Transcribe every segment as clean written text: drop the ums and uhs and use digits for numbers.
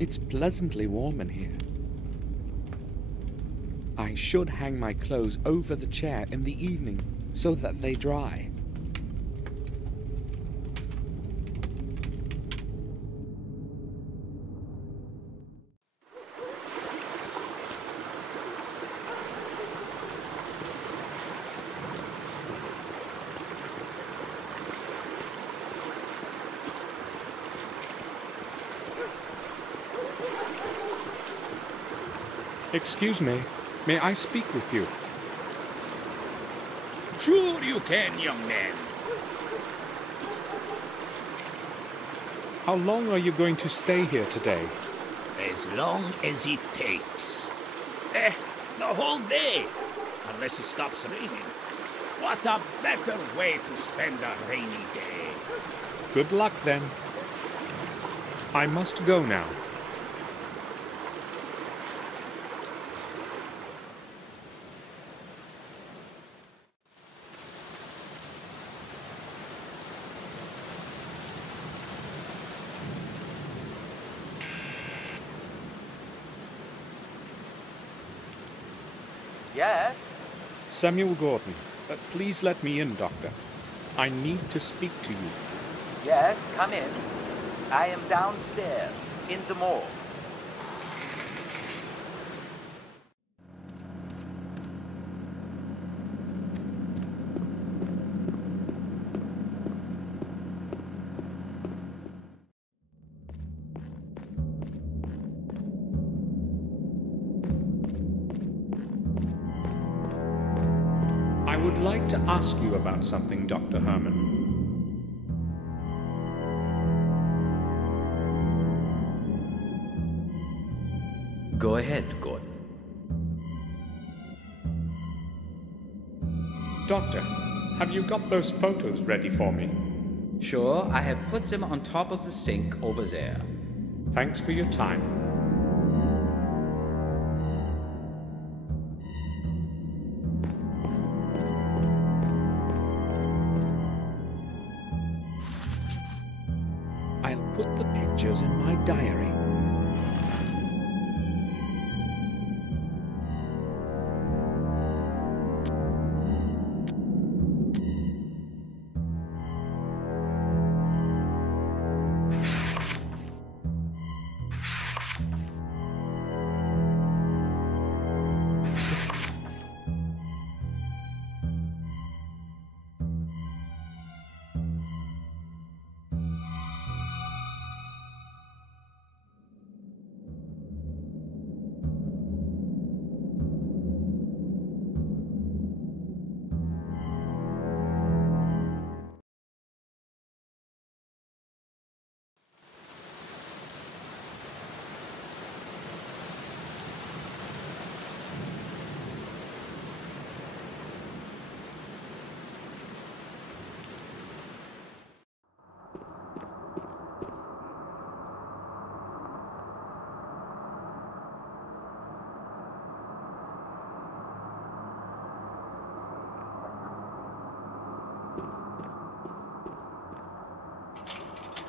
It's pleasantly warm in here. I should hang my clothes over the chair in the evening so that they dry. Excuse me, may I speak with you? Sure you can, young man. How long are you going to stay here today? As long as it takes. The whole day, unless it stops raining. What a better way to spend a rainy day. Good luck then. I must go now. Yes? Samüel Gordъn, please let me in, Doctor. I need to speak to you. Yes, come in. I am downstairs, in the morgue. I would like to ask you about something, Dr. Herman. Go ahead, Gordon. Doctor, have you got those photos ready for me? Sure, I have put them on top of the sink over there. Thanks for your time. I'll put the pictures in my diary.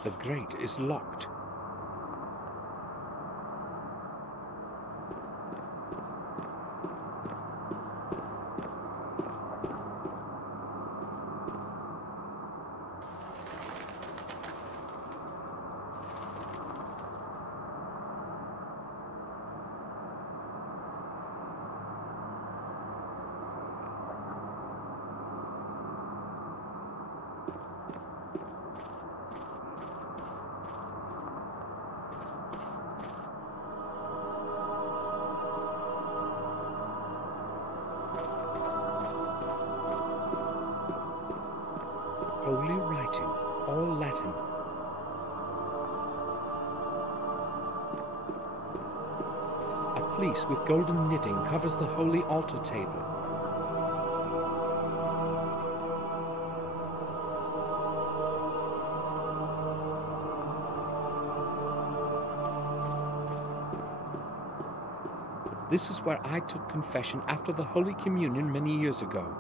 The grate is locked. Holy writing, all Latin. A fleece with golden knitting covers the holy altar table. This is where I took confession after the Holy Communion many years ago.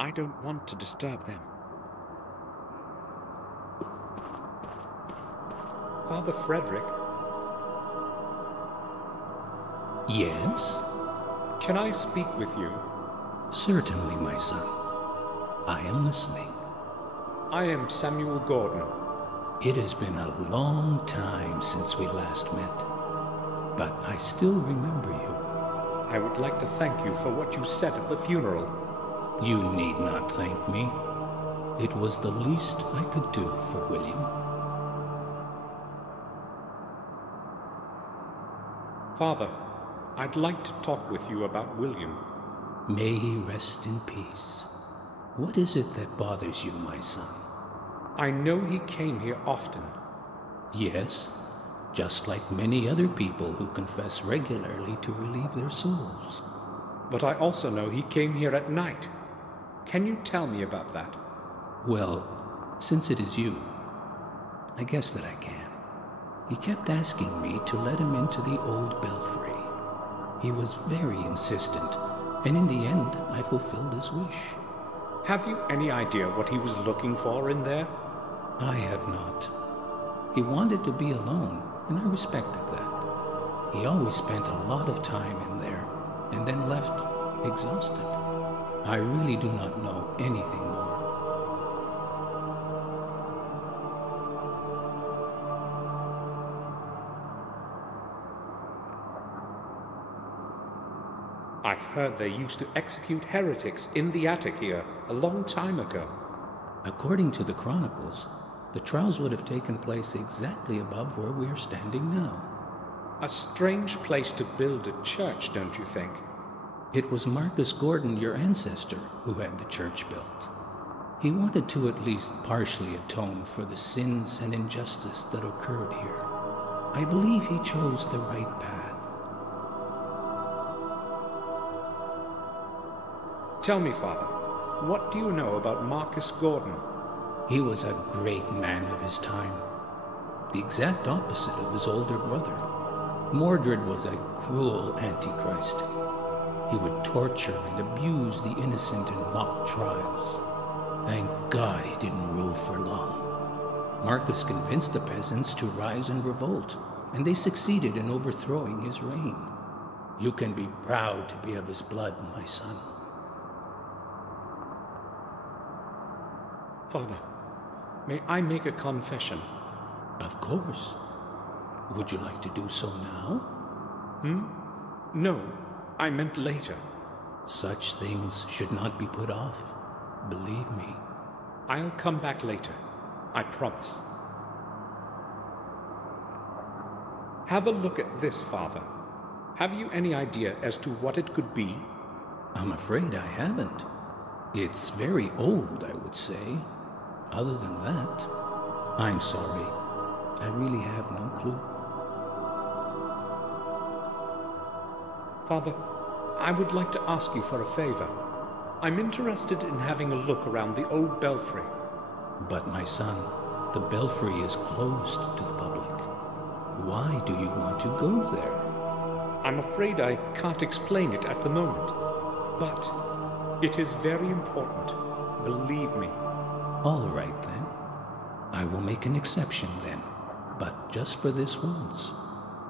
I don't want to disturb them. Father Frederick, Yes? can I speak with you? Certainly, my son. I am listening. I am Samuel Gordън. It has been a long time since we last met, but I still remember you. I would like to thank you for what you said at the funeral. You need not thank me. It was the least I could do for William. Father, I'd like to talk with you about William. May he rest in peace. What is it that bothers you, my son? I know he came here often. Yes, just like many other people who confess regularly to relieve their souls. But I also know he came here at night. Can you tell me about that? Well, since it is you, I guess that I can. He kept asking me to let him into the old belfry. He was very insistent, and in the end, I fulfilled his wish. Have you any idea what he was looking for in there? I have not. He wanted to be alone, and I respected that. He always spent a lot of time in there, and then left exhausted. I really do not know anything more. I've heard they used to execute heretics in the attic here a long time ago. According to the chronicles, the trials would have taken place exactly above where we are standing now. A strange place to build a church, don't you think? It was Marcus Gordъn, your ancestor, who had the church built. He wanted to at least partially atone for the sins and injustice that occurred here. I believe he chose the right path. Tell me, Father, what do you know about Marcus Gordъn? He was a great man of his time, the exact opposite of his older brother. Mordred was a cruel antichrist. He would torture and abuse the innocent in mock trials. Thank God he didn't rule for long. Marcus convinced the peasants to rise and revolt, and they succeeded in overthrowing his reign. You can be proud to be of his blood, my son. Father, may I make a confession? Of course. Would you like to do so now? No, I meant later. Such things should not be put off. Believe me. I'll come back later. I promise. Have a look at this, Father. Have you any idea as to what it could be? I'm afraid I haven't. It's very old, I would say. Other than that, I'm sorry. I really have no clue. Father, I would like to ask you for a favor. I'm interested in having a look around the old belfry. But my son, the belfry is closed to the public. Why do you want to go there? I'm afraid I can't explain it at the moment, but it is very important. Believe me. All right, then. I will make an exception, then, but just for this once.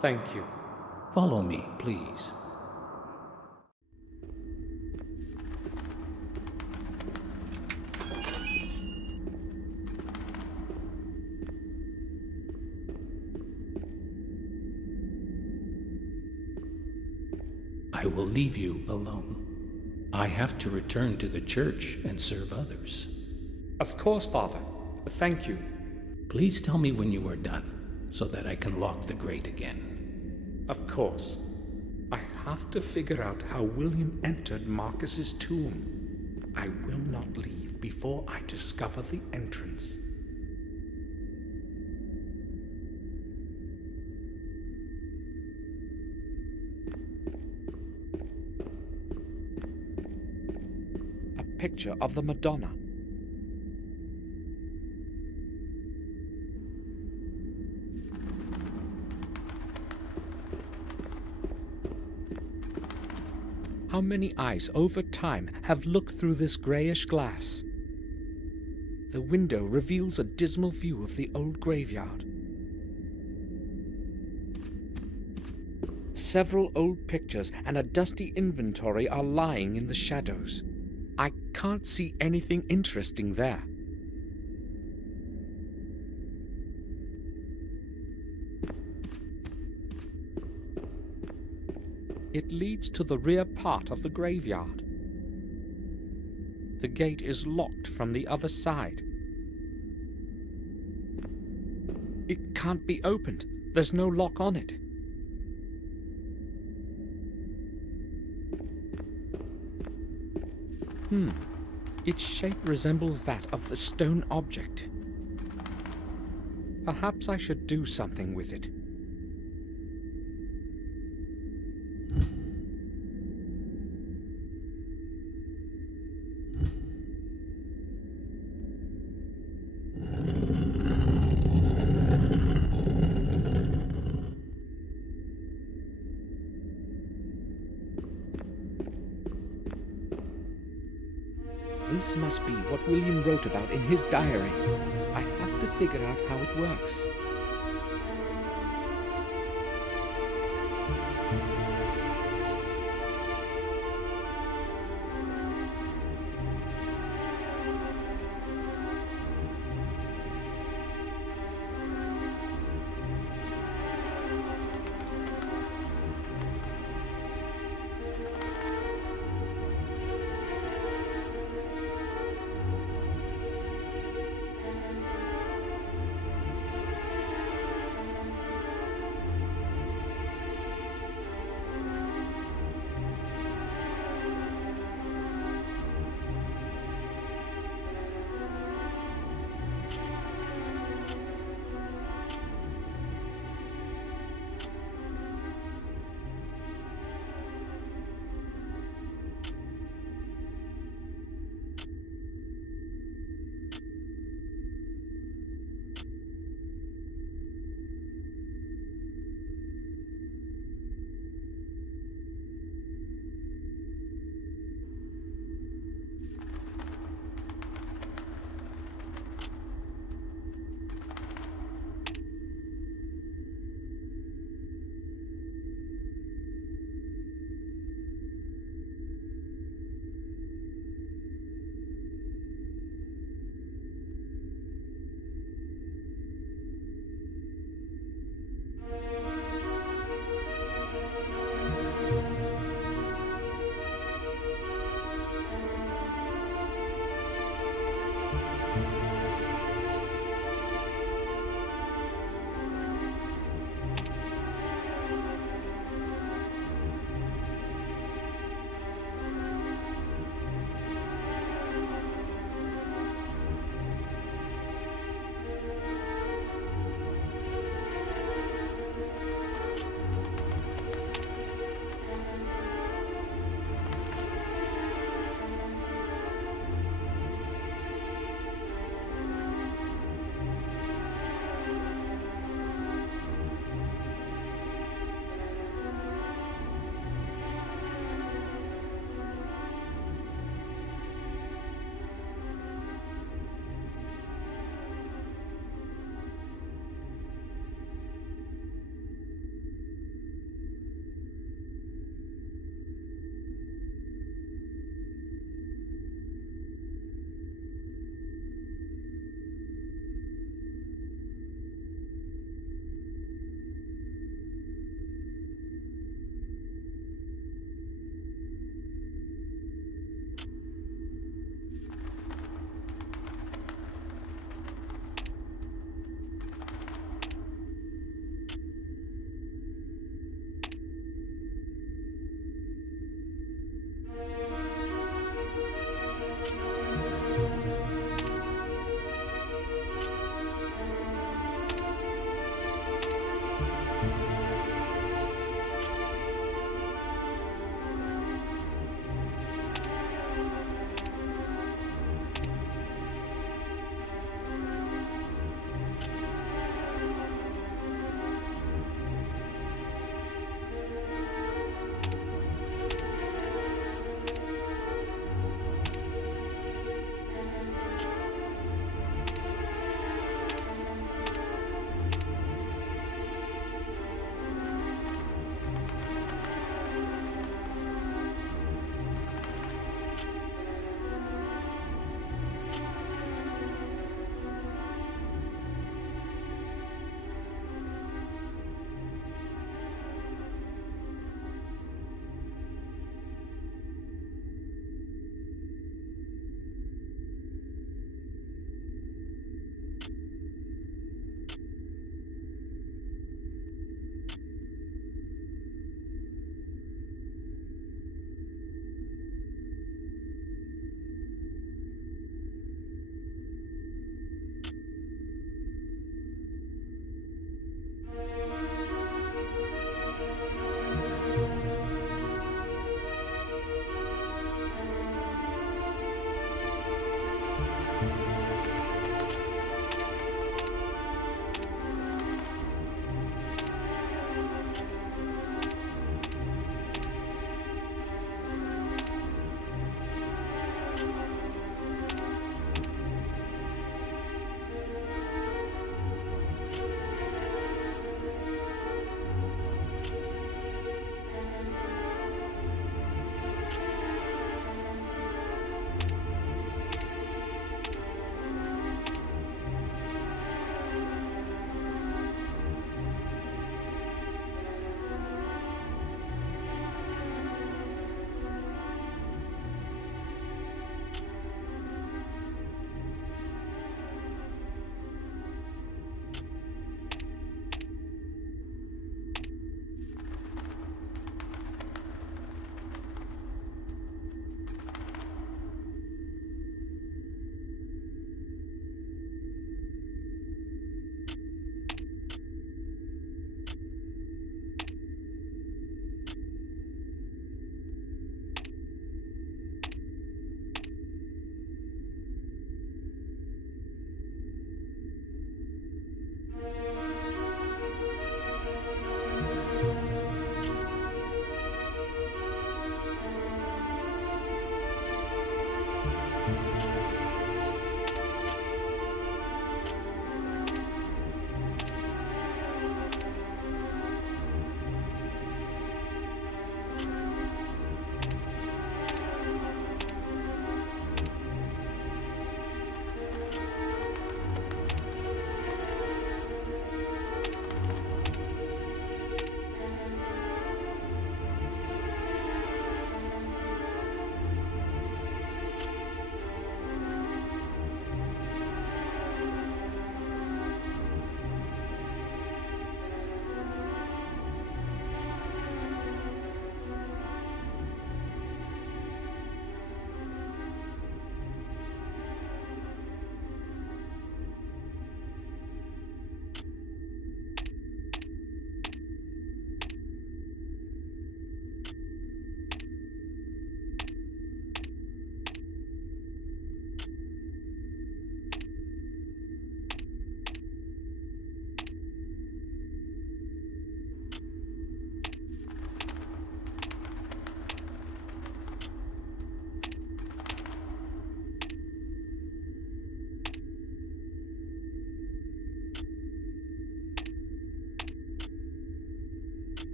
Thank you. Follow me, please. I will leave you alone. I have to return to the church and serve others. Of course, Father. Thank you. Please tell me when you are done, so that I can lock the grate again. Of course. I have to figure out how William entered Marcus's tomb. I will not leave before I discover the entrance. A picture of the Madonna. How many eyes over time have looked through this greyish glass? The window reveals a dismal view of the old graveyard. Several old pictures and a dusty inventory are lying in the shadows. I can't see anything interesting there. It leads to the rear part of the graveyard. The gate is locked from the other side. It can't be opened. There's no lock on it. Its shape resembles that of the stone object. Perhaps I should do something with it. This must be what William wrote about in his diary. I have to figure out how it works.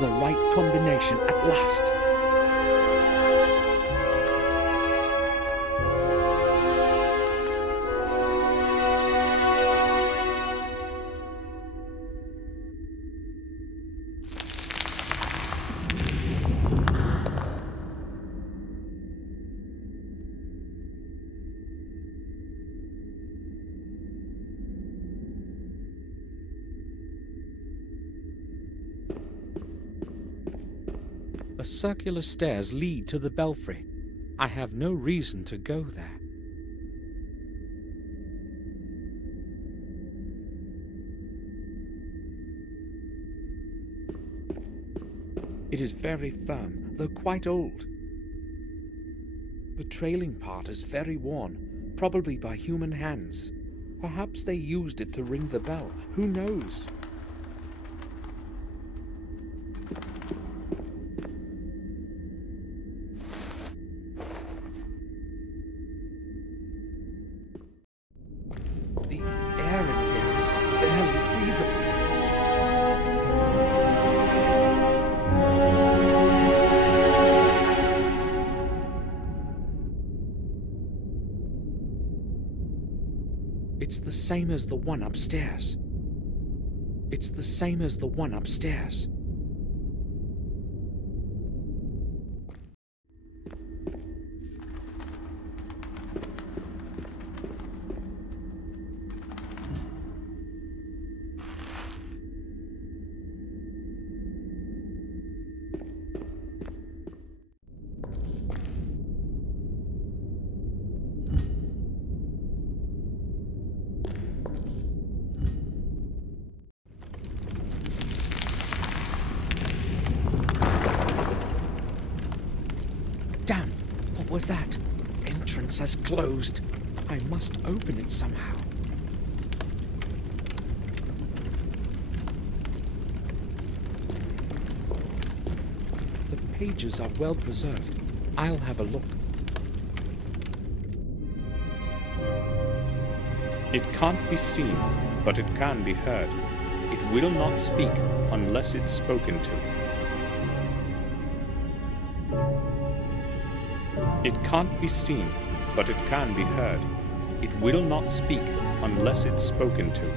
The right combination at last. The circular stairs lead to the belfry. I have no reason to go there. It is very firm, though quite old. The trailing part is very worn, probably by human hands. Perhaps they used it to ring the bell. Who knows? The air in here is barely breathable. It's the same as the one upstairs. It's the same as the one upstairs. Damn! What was that? Entrance has closed. I must open it somehow. The pages are well preserved. I'll have a look. It can't be seen, but it can be heard. It will not speak unless it's spoken to. It can't be seen, but it can be heard. It will not speak unless it's spoken to.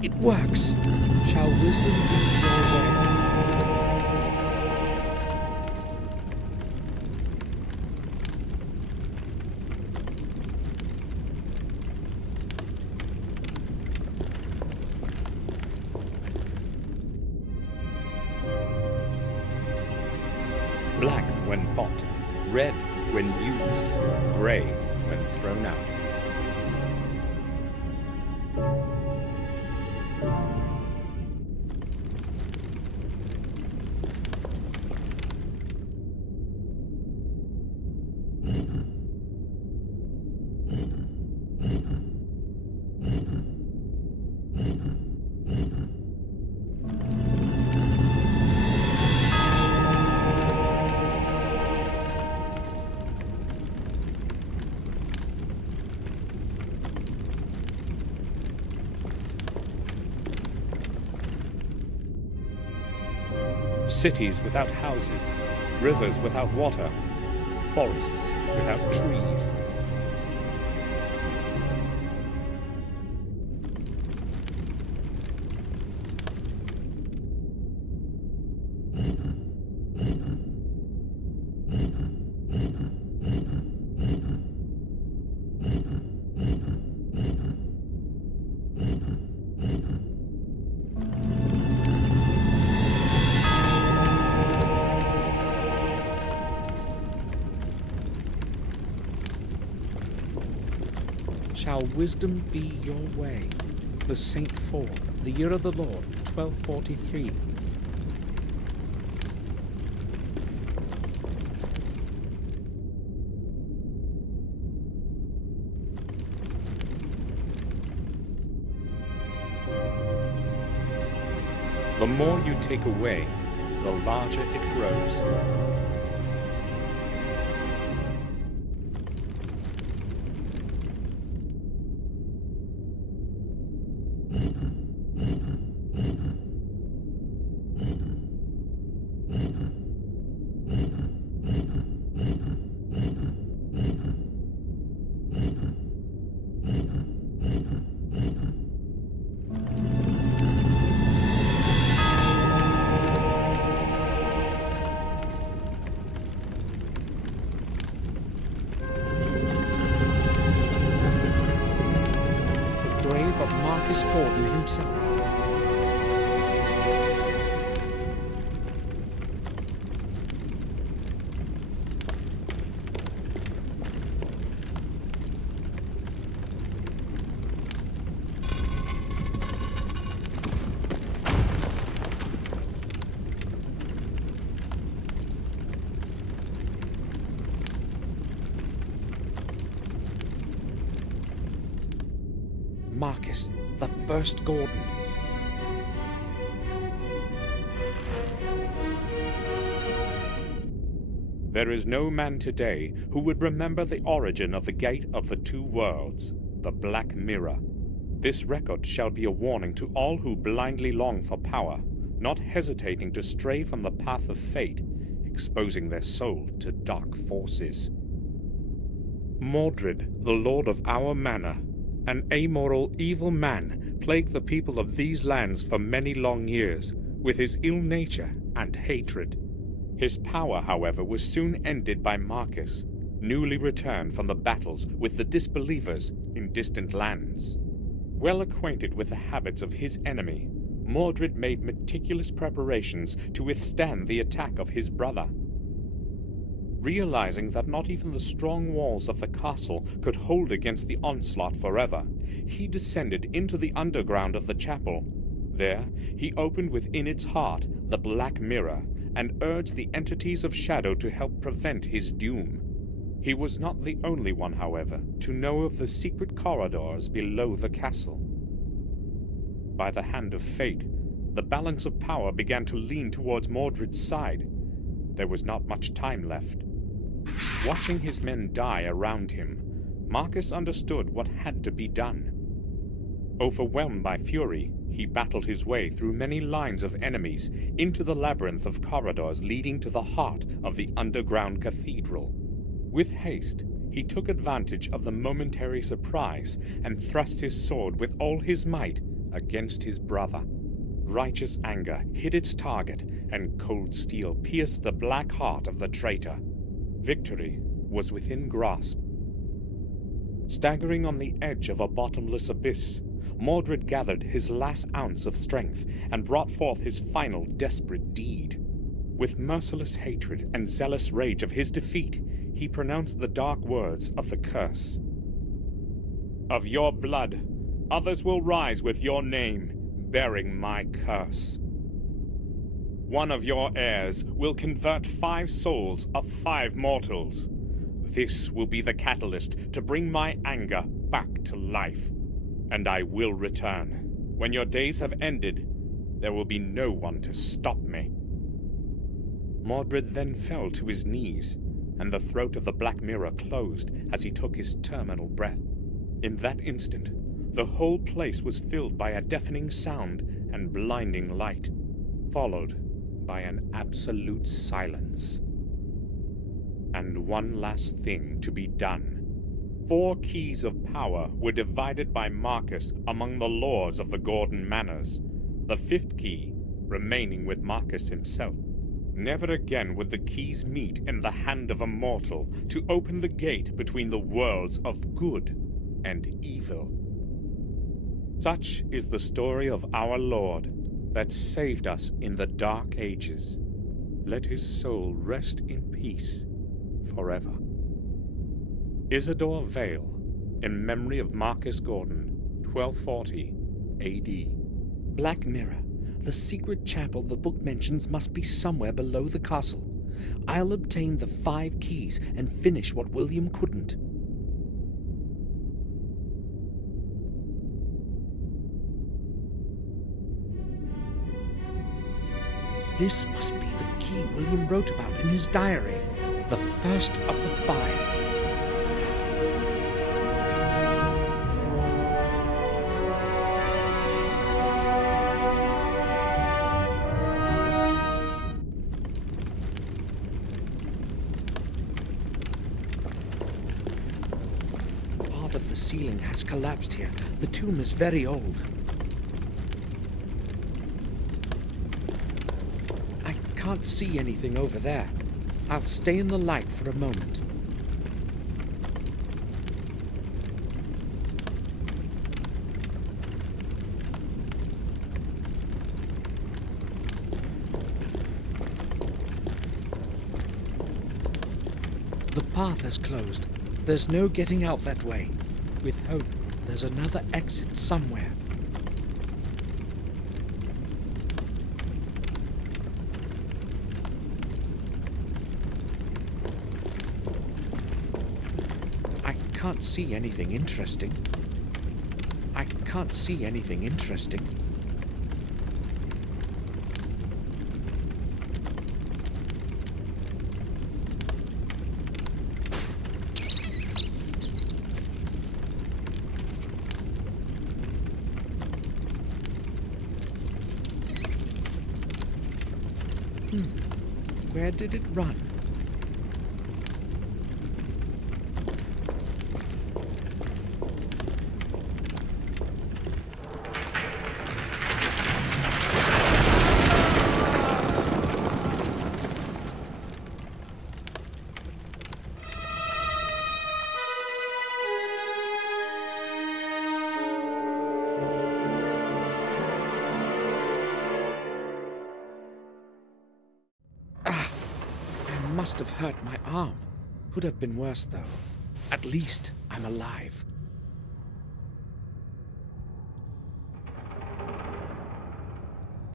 It works. Shall wisdom be your way? Black when bought, red when used, grey when thrown out. Cities without houses, rivers without water, forests without trees. Shall wisdom be your way? The Saint 4, the year of the Lord, 1243. The more you take away, the larger it grows. Gordъn himself. Marcus, the first Gordъn. There is no man today who would remember the origin of the gate of the two worlds, the Black Mirror. This record shall be a warning to all who blindly long for power, not hesitating to stray from the path of fate, exposing their soul to dark forces. Mordred, the lord of our manor, an amoral, evil man, plagued the people of these lands for many long years, with his ill nature and hatred. His power, however, was soon ended by Marcus, newly returned from the battles with the disbelievers in distant lands. Well acquainted with the habits of his enemy, Mordred made meticulous preparations to withstand the attack of his brother. Realizing that not even the strong walls of the castle could hold against the onslaught forever, he descended into the underground of the chapel. There, he opened within its heart the Black Mirror and urged the entities of shadow to help prevent his doom. He was not the only one, however, to know of the secret corridors below the castle. By the hand of fate, the balance of power began to lean towards Mordred's side. There was not much time left. Watching his men die around him, Marcus understood what had to be done. Overwhelmed by fury, he battled his way through many lines of enemies into the labyrinth of corridors leading to the heart of the underground cathedral. With haste, he took advantage of the momentary surprise and thrust his sword with all his might against his brother. Righteous anger hit its target, and cold steel pierced the black heart of the traitor. Victory was within grasp. Staggering on the edge of a bottomless abyss, Mordred gathered his last ounce of strength and brought forth his final desperate deed. With merciless hatred and zealous rage of his defeat, he pronounced the dark words of the curse. "Of your blood, others will rise with your name, bearing my curse. One of your heirs will convert 5 souls of 5 mortals. This will be the catalyst to bring my anger back to life. And I will return. When your days have ended, there will be no one to stop me." Mordred then fell to his knees, and the throat of the Black Mirror closed as he took his terminal breath. In that instant, the whole place was filled by a deafening sound and blinding light, followed by an absolute silence. And one last thing to be done. 4 keys of power were divided by Marcus among the lords of the Gordън manors, the 5th key remaining with Marcus himself. Never again would the keys meet in the hand of a mortal to open the gate between the worlds of good and evil. Such is the story of our Lord that saved us in the dark ages. Let his soul rest in peace forever. Isidore Vale, in memory of Marcus Gordъn, 1240 AD. Black Mirror. The secret chapel the book mentions must be somewhere below the castle. I'll obtain the 5 keys and finish what William couldn't. This must be the key William wrote about in his diary. The first of the 5. Part of the ceiling has collapsed here. The tomb is very old. I can't see anything over there. I'll stay in the light for a moment. The path is closed. There's no getting out that way. With hope, there's another exit somewhere. I can't see anything interesting. I can't see anything interesting. Where did it run? must have hurt my arm. Could have been worse, though. At least I'm alive.